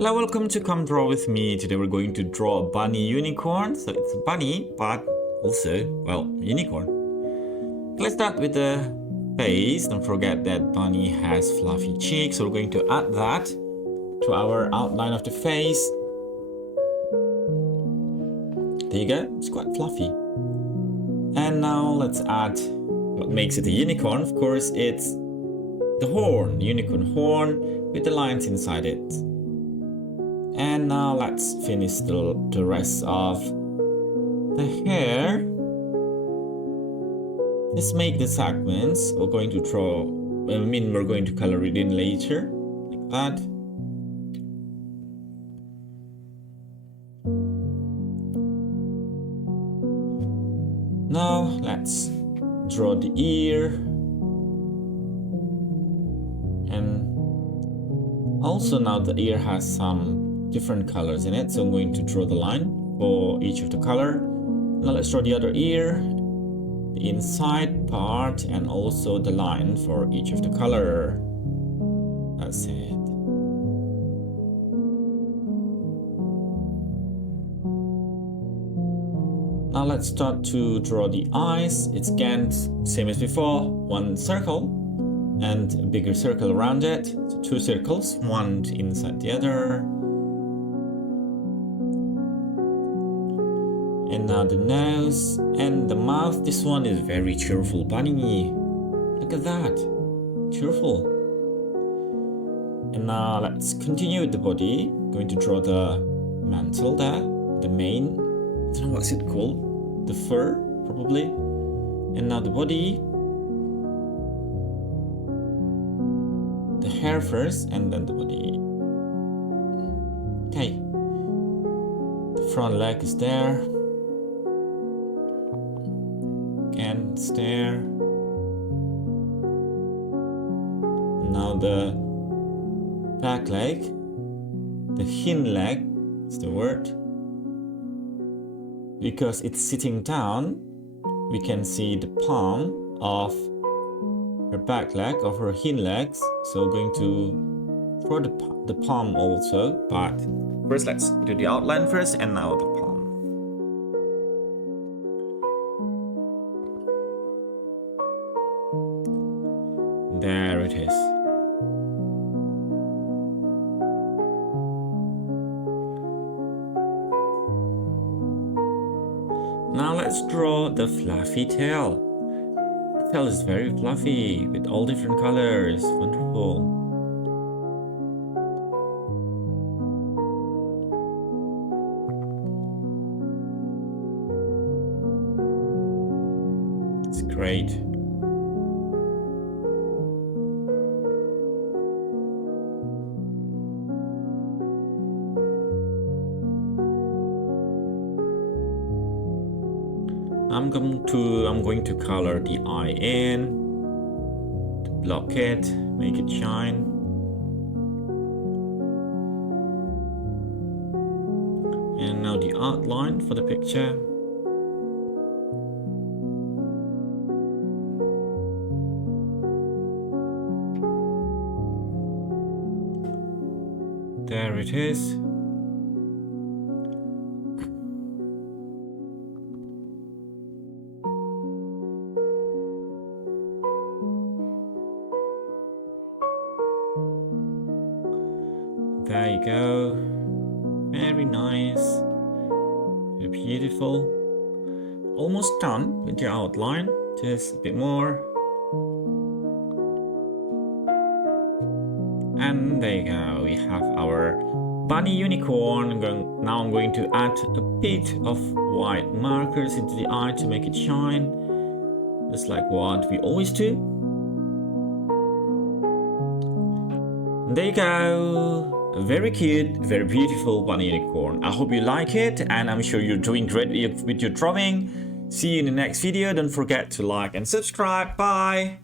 Hello, welcome to Come Draw with me. Today we're going to draw a bunny unicorn. So it's a bunny, but also, well, unicorn. Let's start with the face. Don't forget that bunny has fluffy cheeks. So we're going to add that to our outline of the face. There you go. It's quite fluffy. And now let's add what makes it a unicorn. Of course, it's the horn, unicorn horn with the lines inside it. And now let's finish the rest of the hair. Let's make the segments. We're going to draw, we're going to color it in later, like that. Now let's draw the ear. And also now the ear has some different colors in it, so I'm going to draw the line for each of the color. Now let's draw the other ear, the inside part, and also the line for each of the color. That's it. Now let's start to draw the eyes. It's again same as before, one circle and a bigger circle around it. So two circles, one inside the other. And now the nose and the mouth. This one is very cheerful bunny. Look at that, cheerful. And now let's continue with the body. I'm going to draw the mantle there, the mane. I don't know what's it called. The fur, probably. And now the body. The hair first, and then the body. Okay. The front leg is there. And stare. Now the back leg, the hind leg is the word. Because it's sitting down, we can see the palm of her back leg, of her hind legs. So we're going to draw the palm also, but first let's do the outline first, and now the palm. There it is. Now let's draw the fluffy tail. The tail is very fluffy with all different colors. Wonderful. It's great. I'm going to color the eye in, to block it, make it shine. And now the outline for the picture. There it is. There you go. Very nice. Very beautiful. Almost done with your outline. Just a bit more. And there you go. We have our bunny unicorn. Now I'm going to add a bit of white markers into the eye to make it shine. Just like what we always do. And there you go. A very cute, very beautiful bunny unicorn. I hope you like it, and I'm sure you're doing great with your drawing. See you in the next video. Don't forget to like and subscribe. Bye.